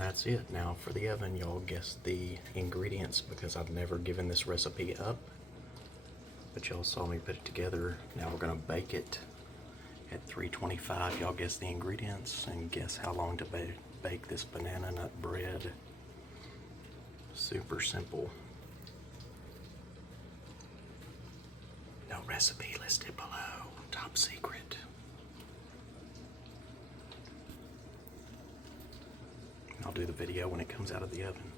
that's it. Now for the oven, y'all guess the ingredients because I've never given this recipe up. But y'all saw me put it together. Now we're gonna bake it at 325. Y'all guess the ingredients and guess how long to bake this banana nut bread. Super simple. No recipe listed below. Top secret. I'll do the video when it comes out of the oven.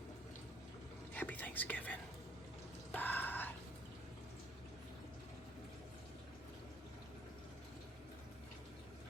Happy Thanksgiving.